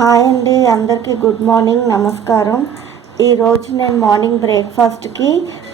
Hi అండి, అందరికీ good morning, నమస్కారం. ఈరోజు నేను మార్నింగ్ బ్రేక్ఫాస్ట్కి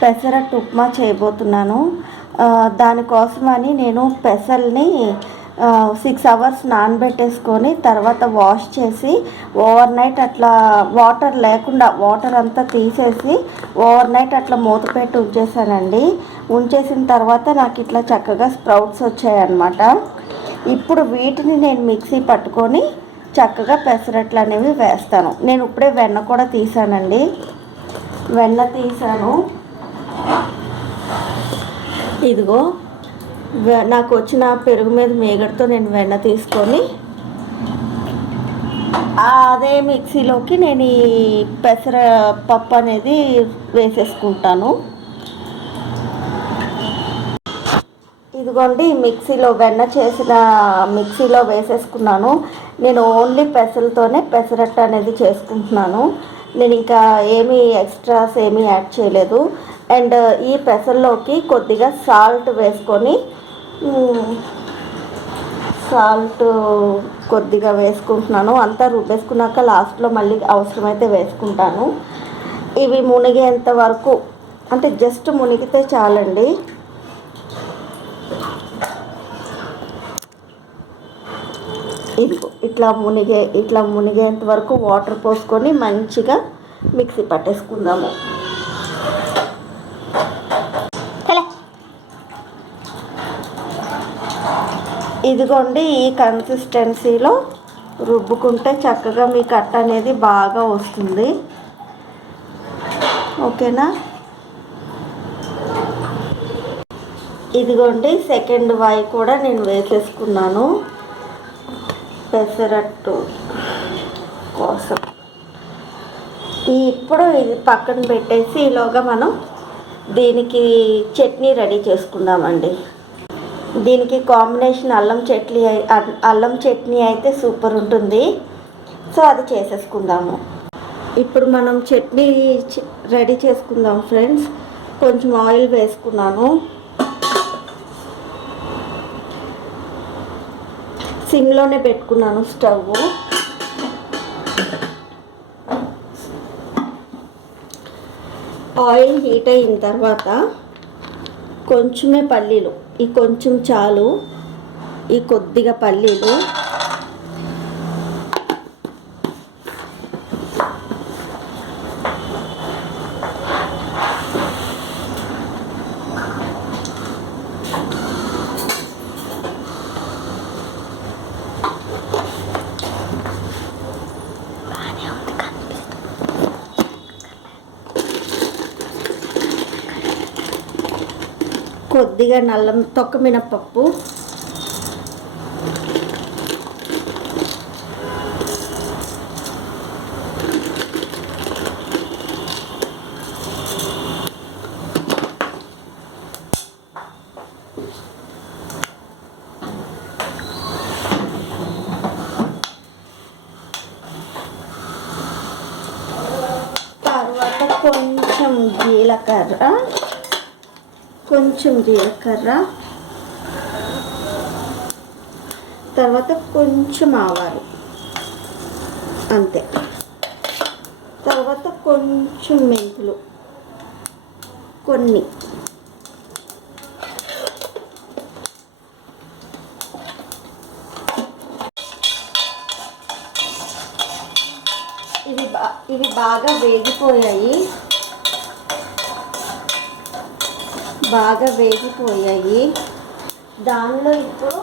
పెసరట్టు ఉప్మా చేయబోతున్నాను. దానికోసమని నేను పెసల్ని 6 అవర్స్ నానబెట్టేసుకొని తర్వాత వాష్ చేసి ఓవర్ నైట్ అట్లా వాటర్ అంతా తీసేసి ఓవర్ నైట్ అట్లా మూత పెట్టి ఉంచేసానండి. ఉంచేసిన తర్వాత నాకు ఇట్లా చక్కగా స్ప్రౌట్స్ వచ్చాయన్నమాట. ఇప్పుడు వీటిని నేను మిక్సీ పట్టుకొని చక్కగా పెసరట్లు అనేవి వేస్తాను. నేను ఇప్పుడే వెన్న కూడా తీసానండి. వెన్న తీసాను. ఇదిగో నాకు వచ్చిన పెరుగు మీద మేగడతో నేను వెన్న తీసుకొని అదే మిక్సీలోకి నేను ఈ పెసరపప్పు అనేది వేసేసుకుంటాను. ఇదిగోండి, మిక్సీలో వెన్న చేసిన మిక్సీలో వేసేసుకున్నాను. నేను ఓన్లీ పెసలతోనే పెసరట్టు అనేది చేసుకుంటున్నాను. నేను ఇంకా ఏమీ ఎక్స్ట్రాస్ ఏమీ యాడ్ చేయలేదు. అండ్ ఈ పెసల్లోకి కొద్దిగా సాల్ట్ వేసుకొని కొద్దిగా వేసుకుంటున్నాను. అంతా రుబ్బేసుకున్నాక లాస్ట్లో మళ్ళీ అవసరమైతే వేసుకుంటాను. ఇవి మునిగేంత వరకు, అంటే జస్ట్ మునిగితే చాలండి. ఇదిగో ఇట్లా మునిగేంత వరకు వాటర్ పోసుకొని మంచిగా మిక్సీ పట్టేసుకుందాము. ఇదిగోండి, ఈ కన్సిస్టెన్సీలో రుబ్బుకుంటే చక్కగా మీ కట్ట అనేది బాగా వస్తుంది. ఓకేనా? ఇదిగోండి, సెకండ్ వాయి కూడా నేను వేసేసుకున్నాను పెసరట్టు కోసం. ఇప్పుడు ఇది పక్కన పెట్టేసి ఈలోగా మనం దీనికి చట్నీ రెడీ చేసుకుందామండి. దీనికి కాంబినేషన్ అల్లం చట్నీ అయితే సూపర్ ఉంటుంది. సో అది చేసేసుకుందాము. ఇప్పుడు మనం చట్నీ రెడీ చేసుకుందాం ఫ్రెండ్స్. కొంచెం ఆయిల్ వేసుకున్నాను. సిమ్లోనే పెట్టుకున్నాను స్టవ్. ఆయిల్ హీట్ అయిన తర్వాత కొంచెమే పల్లీలు, ఈ కొంచెం చాలు, ఈ కొద్దిగా పల్లీలు, కొద్దిగా తొక్క మినపప్పు, తర్వాత కొంచెం జీలకర్ర, తర్వాత కొంచెం ఆవాలు, అంతే. తర్వాత కొంచెం మెంతులు, కొన్ని. ఇవి బాగా వేగిపోయాయి. దానిలో ఇప్పుడు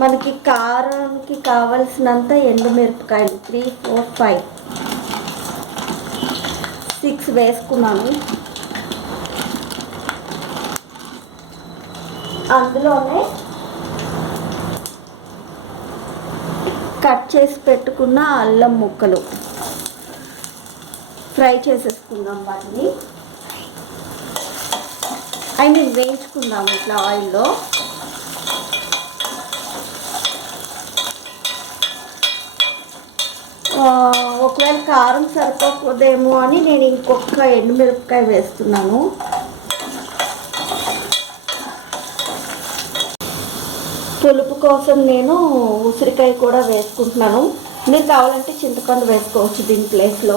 మనకి కారంకి కావలసినంత ఎండుమిరపకాయలు 3, 4, 5, 6 వేసుకున్నాను. అందులోనే కట్ చేసి పెట్టుకున్న అల్లం ముక్కలు ఫ్రై చేసేసుకుందాం. వాటిని వేయించుకుందాం ఇట్లా ఆయిల్లో. ఒకవేళ కారం సరిపోదేమో అని నేను ఇంకొక ఎండుమిరపకాయ వేస్తున్నాను. పులుపు కోసం నేను ఉసిరికాయ కూడా వేసుకుంటున్నాను. మీరు కావాలంటే చింతపండు వేసుకోవచ్చు దీని ప్లేస్లో.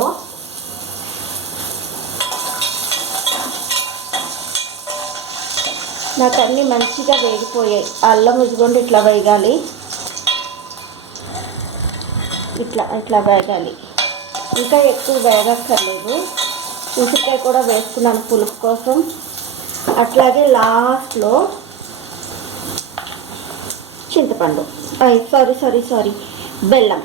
నాకు అన్నీ మంచిగా వేగిపోయాయి. అల్లం ఇదిగోండి ఇట్లా వేగాలి, ఇట్లా ఇట్లా వేగాలి, ఇంకా ఎక్కువ వేగక్కర్లేదు. ఉసిరికాయ కూడా వేసుకున్నాను పులుపు కోసం. అట్లాగే లాస్ట్లో చింతపండు, సారీ బెల్లం,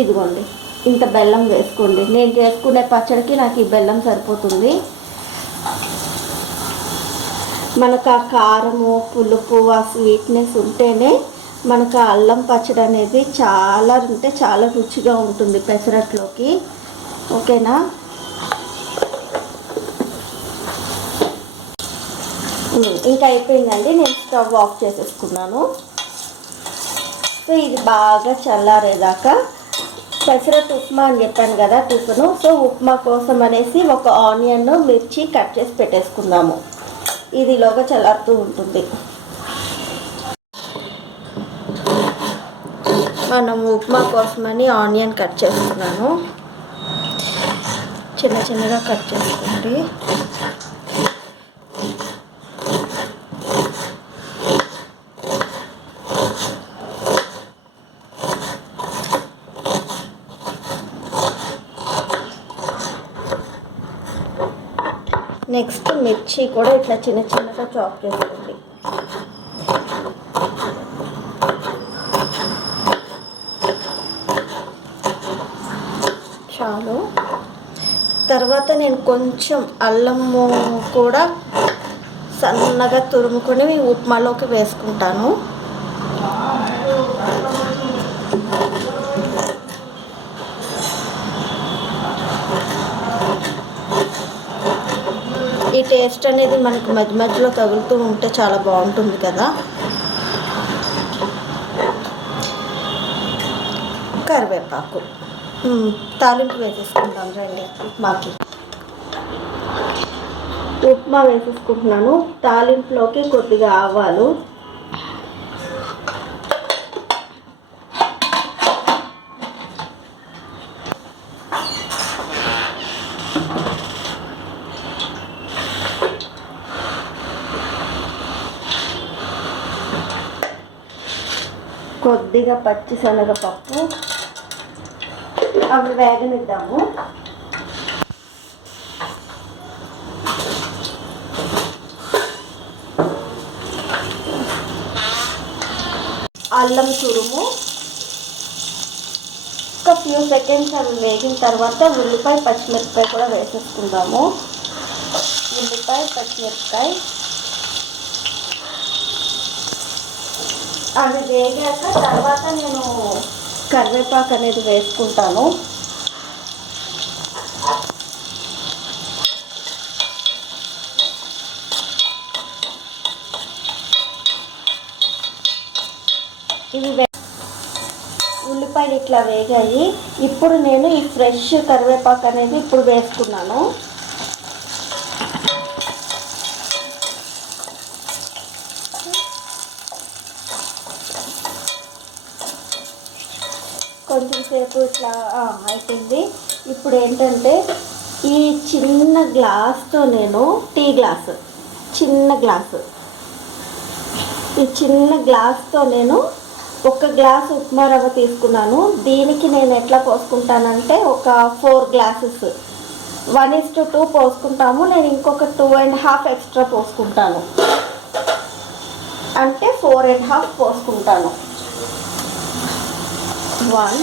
ఇదిగోండి ఇంత బెల్లం వేసుకోండి. నేను చేసుకునే పచ్చడికి నాకు ఈ బెల్లం సరిపోతుంది. మనకు ఆ కారము పులుపు ఆ స్వీట్నెస్ ఉంటేనే మనకు ఆ అల్లం పచ్చడి అనేది చాలా రుచిగా ఉంటుంది పెసరట్లోకి. ఓకేనా? ఇంకా అయిపోయిందండి. నేను స్టవ్ ఆఫ్ చేసేసుకున్నాను. సో ఇది బాగా చల్లారేదాకా పెసరట్టు ఉప్మా అని చెప్పాను కదా టిఫిను. సో ఉప్మా కోసం అనేసి ఒక ఆనియన్ మిర్చి కట్ చేసి పెట్టేసుకుందాము. ఇదిలోగా చల్లారుతూ ఉంటుంది. మనం ఉప్మా కోసమని ఆనియన్ కట్ చేసుకున్నాను. చిన్నగా కట్ చేసుకోండి. నెక్స్ట్ మిర్చి కూడా ఇట్లా చిన్నగా చాప్ చేసుకోండి. చాలు. తర్వాత నేను కొంచెం అల్లము కూడా సన్నగా తురుముకొని ఉప్మాలోకి వేసుకుంటాను. ఈ టేస్ట్ అనేది మనకు మధ్యలో తగులుతూ ఉంటే చాలా బాగుంటుంది కదా. కరివేపాకు తాలింపు వేసేసుకుందాం రండి. ఉప్మా వేసేసుకుంటున్నాను. తాలింపులోకి కొద్దిగా ఆవాలు, కొద్దిగా పచ్చిశనగపప్పు, అవి వేగనిద్దాము. అల్లం తురుము ఒక ఫ్యూ సెకండ్స్ అవి వేగిన తర్వాత ఉల్లిపాయ పచ్చిమిరపకాయ కూడా వేసేసుకుందాము. ఉల్లిపాయ పచ్చిమిరపకాయ అవి వేగాక తర్వాత నేను కరివేపాకు అనేది వేసుకుంటాను. ఇవి ఉల్లిపాయలు ఇట్లా వేగాయి. ఇప్పుడు నేను ఈ ఫ్రెష్ కరివేపాకు అనేది ఇప్పుడు వేసుకున్నాను. కొంచెం సేపు ఇట్లా అయిపోయింది. ఇప్పుడు ఏంటంటే ఈ చిన్న గ్లాస్తో నేను టీ గ్లాసు ఈ చిన్న గ్లాస్తో నేను ఒక గ్లాస్ ఉప్మా రవ్వ తీసుకున్నాను. దీనికి నేను ఎట్లా పోసుకుంటానంటే ఒక 4 గ్లాసెస్ 1:2 పోసుకుంటాము. నేను ఇంకొక 2.5 ఎక్స్ట్రా పోసుకుంటాను, అంటే 4.5 పోసుకుంటాను. 1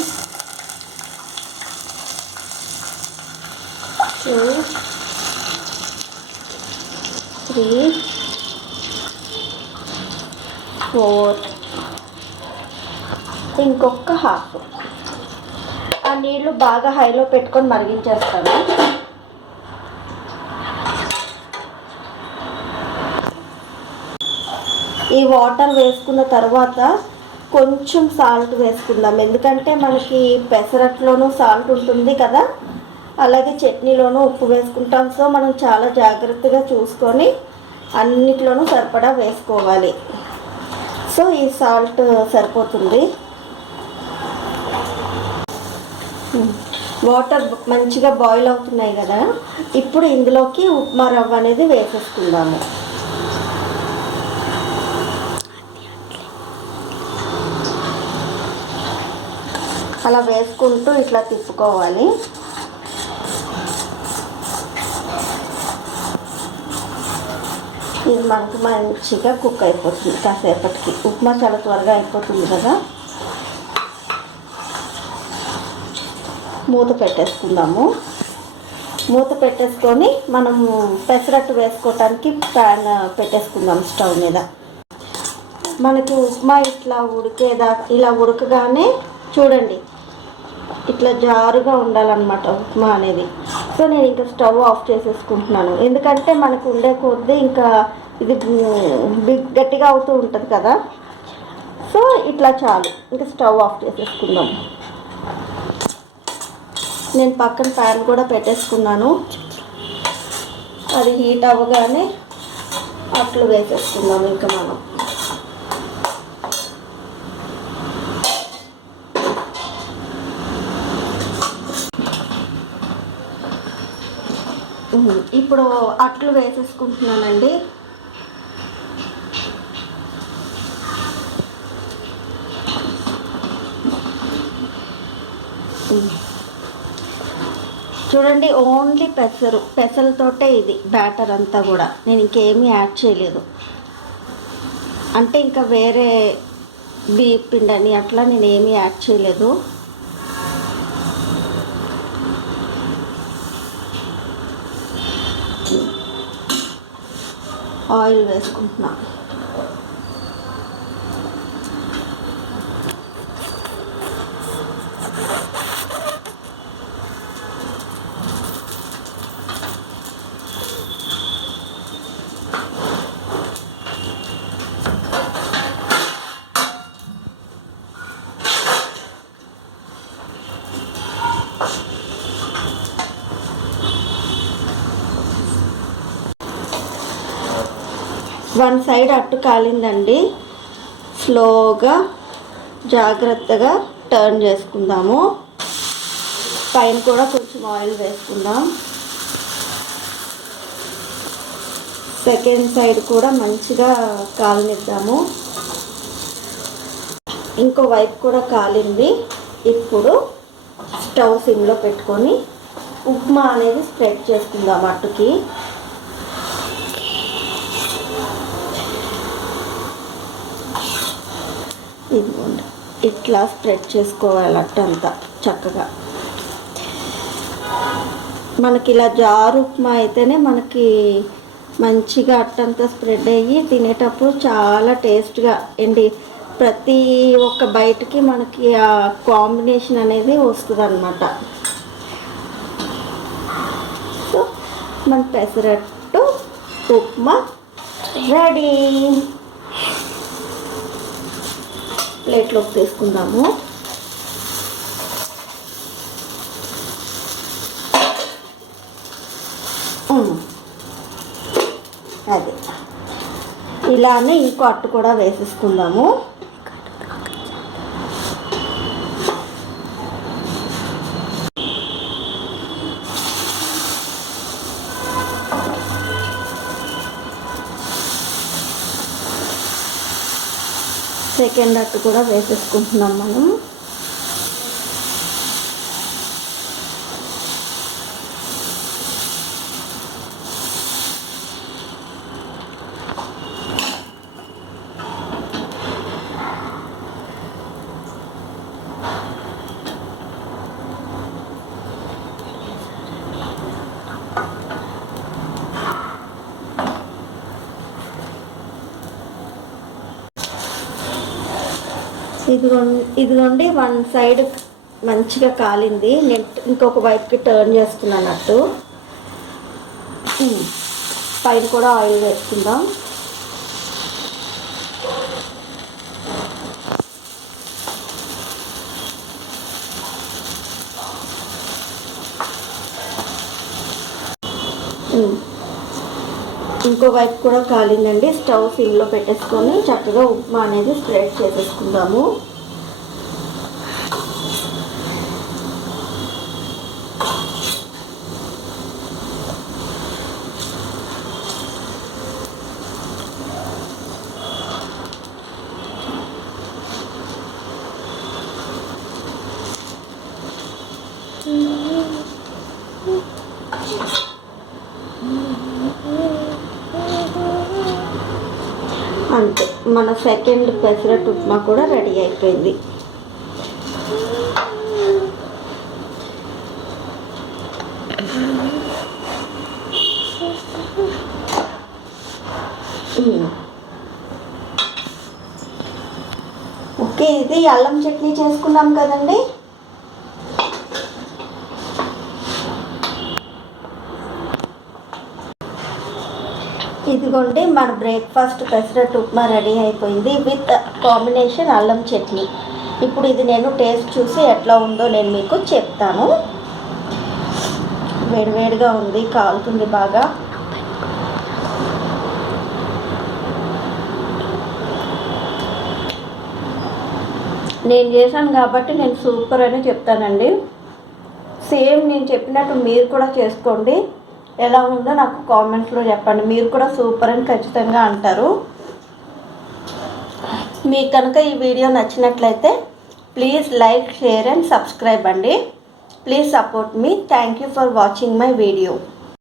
2 3 4 ఇంకొక హాఫ్. ఆ నీళ్ళు బాగా హైలో పెట్టుకొని మరిగించేస్తాను. ఈ వాటర్ వేసుకున్న తర్వాత కొంచెం సాల్ట్ వేసుకుందాం. ఎందుకంటే మనకి పెసరట్లోనూ సాల్ట్ ఉంటుంది కదా, అలాగే చట్నీలోనూ ఉప్పు వేసుకుంటాం. సో మనం చాలా జాగ్రత్తగా చూసుకొని అన్నిట్లోనూ సరిపడా వేసుకోవాలి. సో ఈ సాల్ట్ సరిపోతుంది. వాటర్ మంచిగా బాయిల్ అవుతున్నాయి కదా, ఇప్పుడు ఇందులోకి ఉప్మా రవ్వ అనేది వేసేసుకుందాము. అలా వేసుకుంటూ ఇట్లా తిప్పుకోవాలి. ఇది మనకు మంచిగా కుక్ అయిపోతుంది. కాసేపటికి ఉప్మా చాలా త్వరగా అయిపోతుంది కదా. మూత పెట్టేసుకుందాము. మూత పెట్టేసుకొని మనము పెసరట్టు వేసుకోవటానికి ప్యాన్ పెట్టేసుకుందాం స్టవ్ మీద. మనకి ఉప్మా ఇట్లా ఇలా ఉడకగానే చూడండి, ఇట్లా జారుగా ఉండాలన్నమాట ఉప్మా అనేది. సో నేను ఇంకా స్టవ్ ఆఫ్ చేసేసుకుంటున్నాను, ఎందుకంటే మనకు ఉండే కొద్దీ ఇంకా ఇది గట్టిగా అవుతూ ఉంటుంది కదా. సో ఇట్లా చాలు, ఇంకా స్టవ్ ఆఫ్ చేసేసుకుందాం. నేను పక్కన ప్యాన్ కూడా పెట్టేసుకున్నాను, అది హీట్ అవ్వగానే అట్లు వేసేసుకుందాం ఇంకా మనం. ఇప్పుడు అట్లు వేసేసుకుంటున్నానండి. చూడండి, ఓన్లీ పెసలతోటే ఇది బ్యాటర్ అంతా కూడా, నేను ఇంకేమీ యాడ్ చేయలేదు. అంటే ఇంకా వేరే బియ్యం పిండి అని అట్లా నేను ఏమీ యాడ్ చేయలేదు. ఆయిల్ వేసుకుంటున్నా. వన్ సైడ్ అట్టు కాలిందండి. స్లోగా జాగ్రత్తగా టర్న్ చేసుకుందాము. పైన కూడా కొంచెం ఆయిల్ వేసుకుందాం. సెకండ్ సైడ్ కూడా మంచిగా కాలనిద్దాము. ఇంకో వైపు కూడా కాలింది. ఇప్పుడు స్టవ్ సిమ్లో పెట్టుకొని ఉప్మా అనేది స్ప్రెడ్ చేసుకుందాం అట్టుకి. ఇదిగోండి, ఇట్లా స్ప్రెడ్ చేసుకోవాలి అట్టంతా చక్కగా. మనకి ఇలా జారు ఉప్మా అయితేనే మనకి మంచిగా అట్టంతా స్ప్రెడ్ అయ్యి తినేటప్పుడు చాలా టేస్ట్గా అండి. ప్రతి ఒక్క బయటికి మనకి ఆ కాంబినేషన్ అనేది వస్తుంది అన్నమాట. సో మన పెసరట్టు ఉప్మా రెడీ. ప్లేట్లోకి తీసుకుందాము. అది ఇలానే ఇంకో అట్టు కూడా వేసేసుకుందాము. సెకండ్ అట్టు కూడా వేసేసుకుంటున్నాం మనం. ఇదిగోండి వన్ సైడ్ మంచిగా కాలింది. నేను ఇంకొక వైపుకి టర్న్ చేస్తున్నట్టు. పైన కూడా ఆయిల్ వేసుకుందాం. ఇంకో వైపు కూడా కాలిందండి. స్టవ్ సిమ్లో పెట్టేసుకొని చక్కగా ఉప్మా అనేది స్ప్రెడ్ చేసేసుకుందాము. అంతే, మన సెకండ్ పెసరట్టు ఉప్మా కూడా రెడీ అయిపోయింది. ఓకే, ఇది అల్లం చట్నీ చేసుకున్నాం కదండి. ఇదిగోండి, మన బ్రేక్ఫాస్ట్ పెసరట్టు ఉప్మా రెడీ అయిపోయింది విత్ కాంబినేషన్ అల్లం చట్నీ. ఇప్పుడు ఇది నేను టేస్ట్ చూసి ఎట్లా ఉందో నేను మీకు చెప్తాను. వేడివేడిగా ఉంది, కాలుతుంది బాగా. నేను చేశాను కాబట్టి నేను సూపర్ అని చెప్తానండి. సేమ్ నేను చెప్పినట్టు మీరు కూడా చేసుకోండి. ఎలా ఉందో నాకు కామెంట్స్లో చెప్పండి. మీరు కూడా సూపర్ అని ఖచ్చితంగా అంటారు. మీకు కనుక ఈ వీడియో నచ్చినట్లయితే please like, share and subscribe అండి. Please support me. Thank you for watching my video.